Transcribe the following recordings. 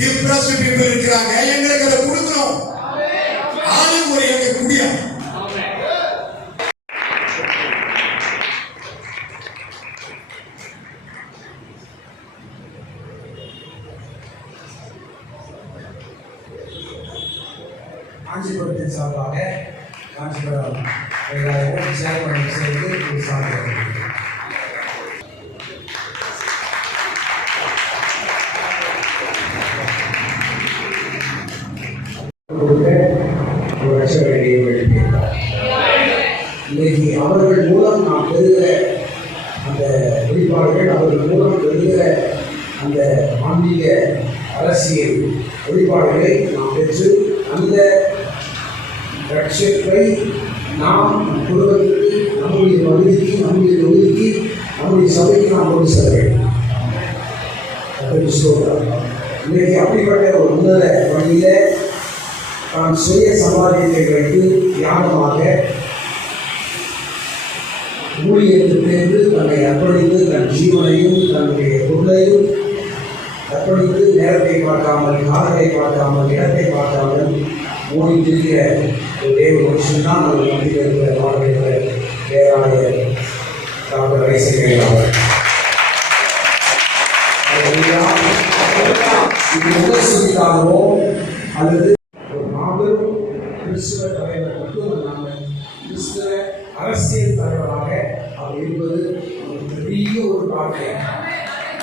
Depressed people இருக்கிறாங்க. எங்க இருக்கிற ஒரு லட்சம் இன்னைக்கு அவர்கள் மூலம் நாம் பெறுகிற அந்த வெளிப்பாடுகள் அவர்கள் மூலம் பெறுகிற அந்த ஆன்மீக அரசியல் வெளிப்பாடுகளை நாம் பெற்று அந்த ரட்சிப்பை நாம் குடும்பத்திற்கு நம்முடைய பகுதிக்கு நம்முடைய தொகுதிக்கு நம்முடைய சபைக்கு நாம் கொண்டு செல்ல வேண்டும் கர்த்தருக்கு ஸ்தோத்திரம். இன்னைக்கு அப்படிப்பட்ட ஒரு உன்னத வழியில தன் சுய சம்பாதியத்தை வைத்து தியானமாக ஊழியத்திற்கு தன்னை அர்ப்பணித்து தன் ஜீவனையும் தன்னுடைய பொருளையும் அர்ப்பணித்து நேரத்தை பார்க்காமல் காலத்தை பார்க்காமல் இடத்தை பார்க்காமல் ஓடி ஒரு தேவ மனுஷன் தான் நம்ம மத்தியில் இருக்கிற வாழ்கிற பேராய டாக்டர் ஐசகர் அவர் இது இது உபசரித்தாகவோ அல்லது கிறிஸ்துவ தலைவர் மட்டுமல்லாமல் கிறிஸ்துவ அரசியல் தலைவராக அவர் இருப்பது ஒரு பெரிய ஒரு பாக்கியம்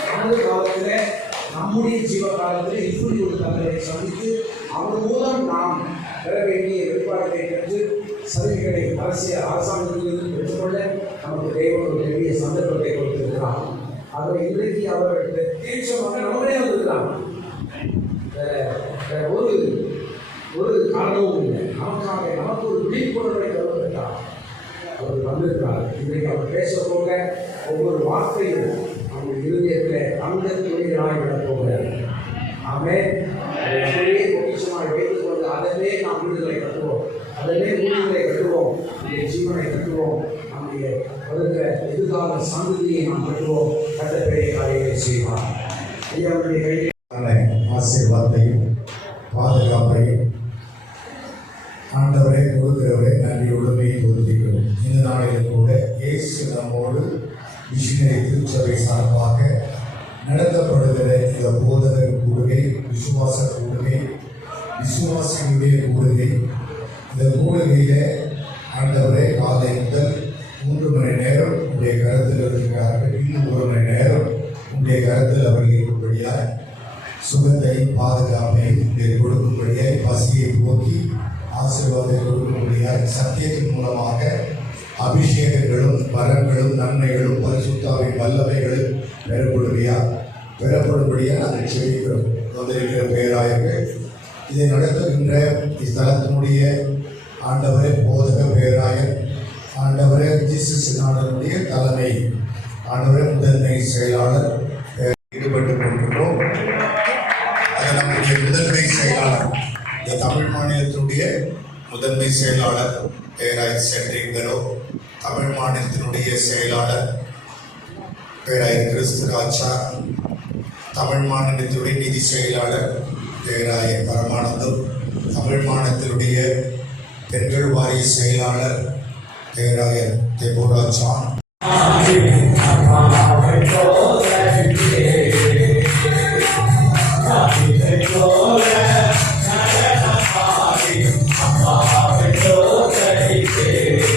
நமது காலத்தில் நம்முடைய ஜீவ காலத்தில் இப்படி ஒரு தலைவரை சந்தித்து அவர் மூலம் நாம் பெற வேண்டிய வெளிப்பாடுகளை பெற்று சலுகைகளை அரசியல் அரசாங்கத்திலிருந்து பெற்றுக்கொள்ள நமக்கு தேவன் ஒரு பெரிய சந்தர்ப்பத்தை கொடுத்திருக்கிறார். அவர் இன்றைக்கு அவர் தீட்சமாக நம்மளே வந்திருக்கிறார். ஒரு ஒரு காரணமும் இல்லை. நமக்காக நமக்கு ஒரு விழிப்புணர்வை தருவதற்காக அவர் வந்திருக்கிறார். இன்றைக்கு அவர் பேச போக ஒவ்வொரு வார்த்தையும் அவங்க இருதயத்தில் தங்கத்துறைகளாய் விட போகிறார். ஆமே அதை அப்படியே பொக்கிஷமாய் அதனே நாம் வீடுகளை கட்டுவோம். அதனே ஊழியர்களை கட்டுவோம். நம்முடைய ஜீவனை கட்டுவோம். நம்முடைய வருகிற எதிர்கால சந்ததியை நாம் கட்டுவோம். கட்ட பெரிய காரியங்களை செய்வார். ஐயாவுடைய கையில் ஆசீர்வாதத்தையும் பாதுகாப்பையும் நோக்கமோடு நம்மோடு மிஷினரி திருச்சபை சார்பாக நடத்தப்படுகிற இந்த போதகர் கூடுகை விசுவாச கூடுகை விசுவாசிகளுடைய கூடுகை இந்த கூடுகையில ஆண்டவரே காலை முதல் மூன்று மணி நேரம் உடைய கருத்தில் இருக்கிறார்கள் இன்னும் ஒரு மணி நேரம் உடைய கருத்தில் அவர்கள் இருக்கும்படியாய் சுகத்தையும் பாதுகாப்பையும் இதை கொடுக்கும்படியாய் பசியை போக்கி ஆசீர்வாதத்தை கொடுக்கும்படியாய் சத்தியத்தின் மூலமாக அபிஷேகங்களும் வரங்களும் நன்மைகளும் பரிசுத்தாவின் வல்லமைகளும் பெறப்படுமையா பெறப்படும்படியா நாங்கள் செய்கிறோம். தொந்தரிக்கிற பேராயர்கள் இதை நடத்துகின்ற இத்தலத்தினுடைய ஆண்டவரே போதக பேராயர் ஆண்டவரே ஜீசஸ் நாடனுடைய தலைமை. ஆண்டவரே முதன்மை செயலாளர். ஈடுபட்டு கொண்டிருக்கிறோம். அது நம்முடைய முதன்மை செயலாளர். இந்த தமிழ் மாநிலத்தினுடைய முதன்மை செயலாளர் பேராயர் சென்றிங்கரோ தமிழ் மாநிலத்தினுடைய செயலாளர் பேராயர் கிறிஸ்து ராஜா தமிழ் மாநிலத்துடைய நிதி செயலாளர் பேராயர் பரமானந்தம் தமிழ் மாநிலத்தினுடைய பெண்கள் வாரிய செயலாளர் பேராயர் தெபோராஜா Thank you.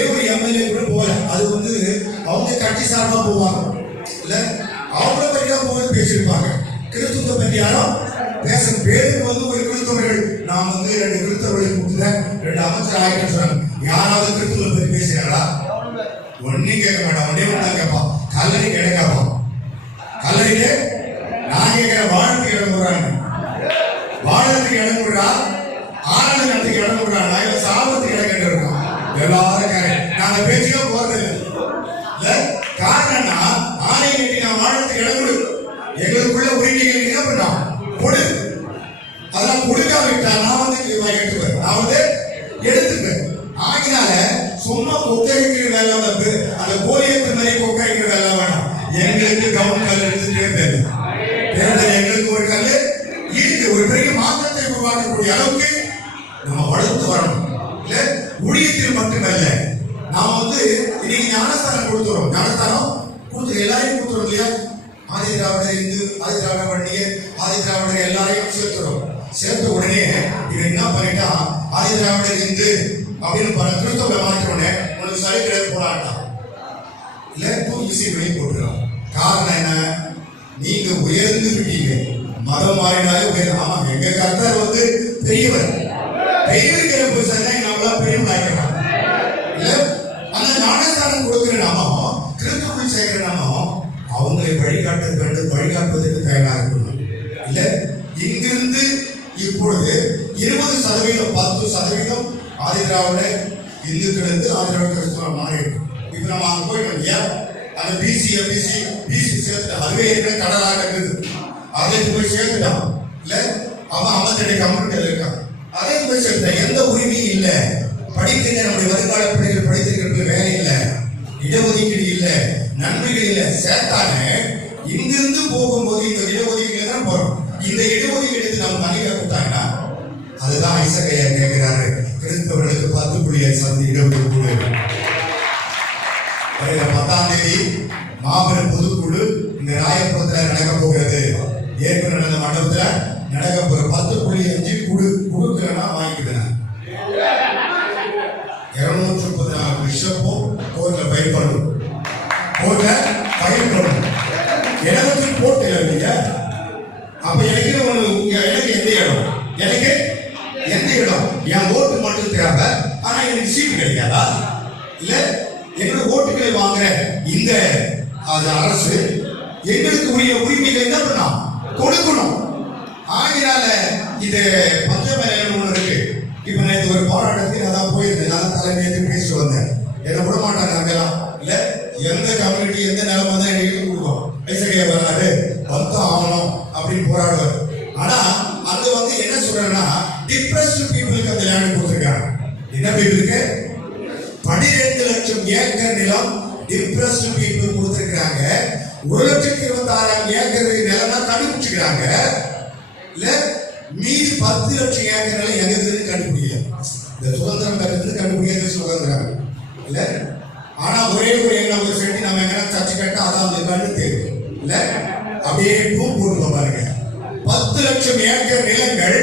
ஒரே ஒரு எம்எல்ஏ கூட போகல. அது வந்து அவங்க கட்சி சார்பாக போவாங்க. இல்ல? அவங்கள பற்றி தான் போகுது பேசியிருப்பாங்க. கிறிஸ்துவத்தை பற்றி யாரும் பேச பேருக்கு வந்து ஒரு கிறிஸ்தவர்கள். நான் வந்து ரெண்டு கிறிஸ்தவர்களை கொடுத்துட்டேன் ரெண்டு அமைச்சர் ஆகிட்டேன்னு சொன்னாங்க. யாராவது கிறிஸ்துவ பற்றி பேசுறாங்களா ஒன்னும் கேட்க மாட்டான். ஒன்னே ஒண்ணு கேட்பான். கல்லறை கிடைக்காப்பான் கல்லறைக்கு நான் கேட்கிற வாழ்க்கை இடம் கொடுறாங்க வாழறதுக்கு இடம் கொடுறா ஆனந்தத்துக்கு இடம் கொடுறா நான் சாபத்துக்கு இடம் கேட்டுருக்கோம் எல்லாரும் கேட்க நாங்க பேச்சுக்கே போறது இல்லை. காரணம்னா ஆணையை கட்டி நான் வாழறதுக்கு இடம் கொடு. எங்களுக்குள்ள உரிமைகள் என்ன பண்ணோம் கொடு. அதெல்லாம் கொடுக்காவிட்டா நான் வந்து எடுத்துப்பேன் நான் வந்து உடனே இவன் என்ன பண்ணிட்டான் ஆதி திராவிடர் இந்து அப்படின்னு பல கிறிஸ்தவ உனக்கு சரி கிடையாது போராட்டம். தூக்கி சீ வெளியே காரணம் என்ன? நீங்க உயர்ந்து விட்டீங்க. மதம் மாறினாலே உயர் ஆமா எங்க கர்த்தர் வந்து பெரியவர். பெரியவர்கிற சதவீதம் ஆதி திராவிட இந்துக்களுக்கு ஆதி திராவிட கிறிஸ்துவ மாறிடும் இப்ப நம்ம அங்க போயிட்டோம் இல்லையா? அந்த பிசி எம்பிசி பிசி சேர்த்து அதுவே இருக்கிற கடலாக இருக்குது அதை போய் சேர்த்துட்டான். இல்ல? அவன் ஐம்பத்தெட்டு கம்ப்யூட்டர் இருக்கான். அதை போய் சேர்த்தான் எந்த உரிமையும் இல்லை. படிக்கிற நம்முடைய வருங்கால பிள்ளைகள் படித்திருக்கிறது வேலை இல்லை. இடஒதுக்கீடு இல்லை. நன்மைகள் இல்லை. சேர்த்தானே இங்கிருந்து போகும்போது இந்த இடஒதுக்கீடு தான் போறோம். இந்த இடஒதுக்கீடு நம்ம மனைவியா கொடுத்தாங்கன்னா அதுதான் ஐசகையா கேட்கிறாரு. கிறிஸ்தவர்களுக்கு பத்து புள்ளியை சந்தி இடஒதுக்கீடு வருகிற பத்தாம் தேதி மாபெரும் பொதுக்குழு இந்த ராயபுரத்தில் நடக்க போகிறது. ஏற்கனவே நடந்த மண்டபத்தில் நடக்க போகிற பத்து புள்ளி அஞ்சு குழு குடுக்கலன்னா வாங்கிக்கிட்டேன். இது ஒன்று இருக்கு. இப்போ நேற்று ஒரு போராட்டத்துக்கு நான் தான் போயிருந்தேன். நான் தலைமை ஏற்று பேசிட்டு வந்தேன். என்ன விட மாட்டாங்க அங்கெல்லாம். இல்லை எந்த கம்யூனிட்டி எந்த நிலைமை தான் எனக்கு கொடுக்கும். ஐசகையா வராது வந்து ஆகணும் அப்படின்னு போராடுவார். ஆனா அது வந்து என்ன சொல்றேன்னா டிப்ரெஸ்ட் பீப்புளுக்கு அந்த லேண்ட் கொடுத்துருக்காங்க. என்ன பீப்புளுக்கு பனிரெண்டு லட்சம் ஏக்கர் நிலம் டிப்ரெஸ்ட் பீப்புள் கொடுத்துருக்காங்க ஒரு லட்சத்தி இருபத்தி ஆறாயிரம் ஏக்கர் நிலம் கண்டுபிடிச்சிக்கிறாங்க இல்ல மீதி பத்து லட்சம் ஏக்கர்களை எங்கிறது கண்டுபிடிக்கல. இந்த சுதந்திரம் பெறது கண்டுபிடிக்கிறது சுதந்திரம். இல்ல? ஆனா ஒரே ஒரு எண்ணம் ஒரு செடி நம்ம எங்கன்னா தச்சு கேட்டா அதாவது இருக்கான்னு தெரியும். இல்ல? அப்படியே பூ போட்டு பாருங்க. பத்து லட்சம் ஏக்கர் நிலங்கள்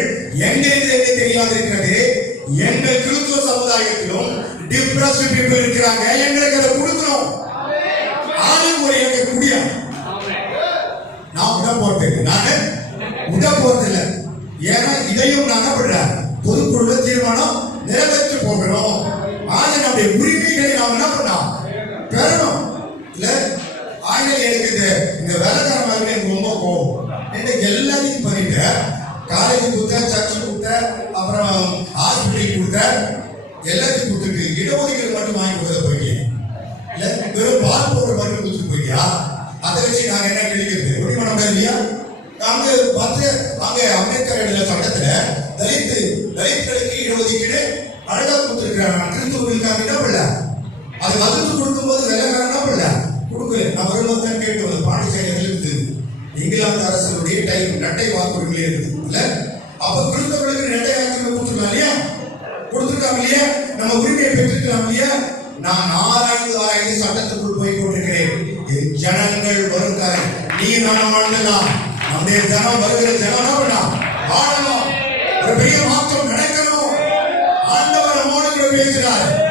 எங்கிறது என்று தெரியாது இருக்கிறது எங்கள் கிறிஸ்துவ சமுதாயத்திலும் டிப்ரெஸ்ட் பீப்புள் இருக்கிறாங்க. எங்களுக்கு அதை கொடுக்கிறோம். ஆளும் ஒரு எங்க முடியாது நான் உடம்பு போட்டேன் நான் விட போறது ஏன்னா இதையும் நான் என்ன பண்றேன்? பொதுக்குழுல தீர்மானம் நிறைவேற்றி போகிறோம். ஆனா நம்முடைய உரிமைகளை நாம் என்ன பண்ணோம் பெறணும். இல்ல ஆங்கில எனக்கு இந்த இந்த வேலைக்காரமாக எனக்கு ரொம்ப கோவம் எனக்கு எல்லாத்தையும் பண்ணிட்டு காலேஜ் கொடுத்த சர்ச்சு கொடுத்த அப்புறம் ஹாஸ்பிட்டல் கொடுத்த எல்லாத்தையும் கொடுத்துட்டு இடஒதுக்கீடு மட்டும் வாங்கி கொடுத்த போய்க்கு இல்லை வெறும் பால் போடுற மட்டும் கொடுத்துட்டு போயிட்டியா? அதை வச்சு நாங்கள் என்ன கிடைக்கிறது பெற்றிருக்கலாம் இல்லையா? நம்ம உரிமையை பெற்றிருக்கலாம் இல்லையா? நான் ஆராய்ந்து ஆராய்ந்து சட்டத்துக்குள் போய் கொண்டிருக்கிறேன் என் ஜனங்கள் வருகிறார் நீ நானும் வாழ்ந்தலாம் நம்முடைய ஜனம் வருகிற ஜனம் என்ன வாழணும். ஒரு பெரிய மாற்றம் நடக்கணும். ஆண்டவர் நம்மோடு பேசினார்.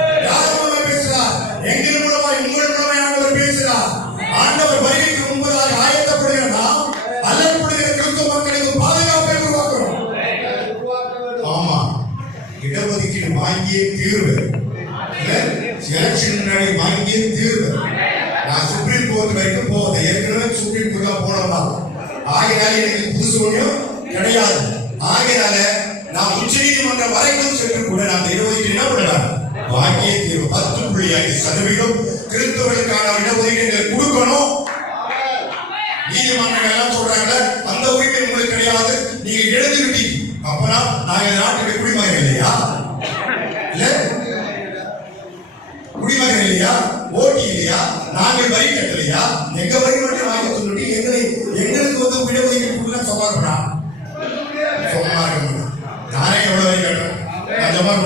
எலெக்ஷன் வாங்கி தீர்வு நான் சுப்ரீம் கோர்ட் வரைக்கும் போவது ஏற்கனவே சுப்ரீம் கோர்ட் போனோம் ஆகையால எனக்கு புதுசு ஒன்றும் கிடையாது. ஆகையால நான் உச்ச நீதிமன்றம் வரைக்கும் சென்று கூட நான் இருபதுக்கு என்ன பண்ணலாம்? வாங்கியே தீர்வு. பத்து புள்ளி ஐந்து சதவீதம் கிறிஸ்தவர்களுக்கான இடஒதுக்கீடு கொடுக்கணும். நீதிமன்றங்கள் எல்லாம் சொல்றாங்க அந்த உரிமை உங்களுக்கு கிடையாது. நீங்க எழுதிருட்டி அப்பனா நாங்க நாட்டு சுமார் பண்ணா சுமார் நானே எவ்வளோ கேட்டேன் நான் சுமார்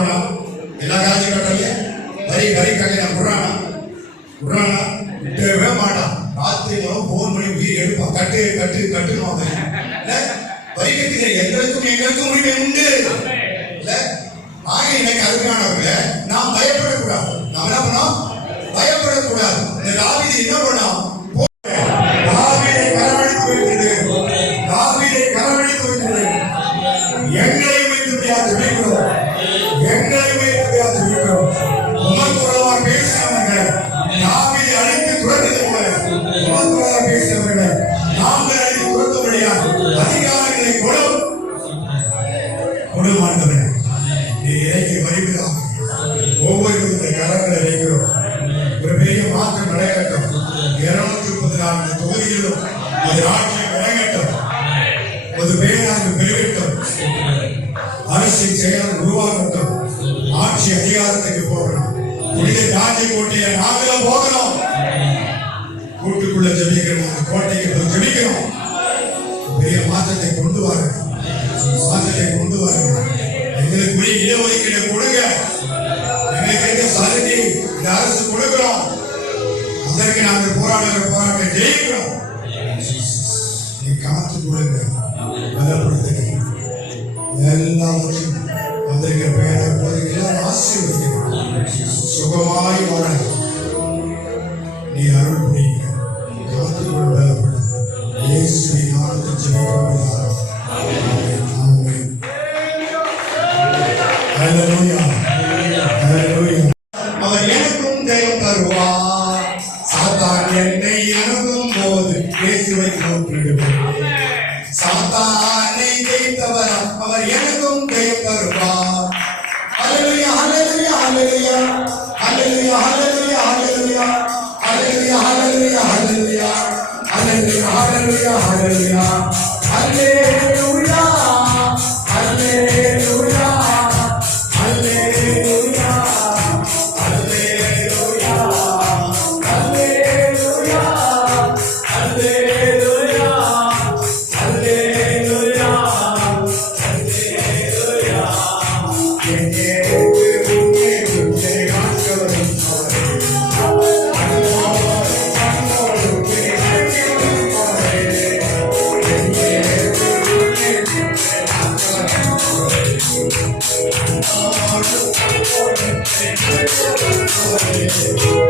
புனித காஞ்சி கோட்டையில நாங்களும் போகணும் கூட்டுக்குள்ள ஜெபிக்கிறோம். அந்த கோட்டைக்கு போய் பெரிய மாற்றத்தை கொண்டு வாருங்க. மாற்றத்தை கொண்டு வாருங்க. எங்களுக்கு உரிய இடஒதுக்கீடு கொடுங்க. எங்களுக்கு சலுகை இந்த அரசு கொடுக்கிறோம். அதற்கு நாங்கள் போராடுகிற போராட்டம் ஜெயிக்கிறோம். நீ காத்து கொடுங்க. பலப்படுத்துங்க. எல்லாவற்றையும் வந்திருக்கிற பேர Peace.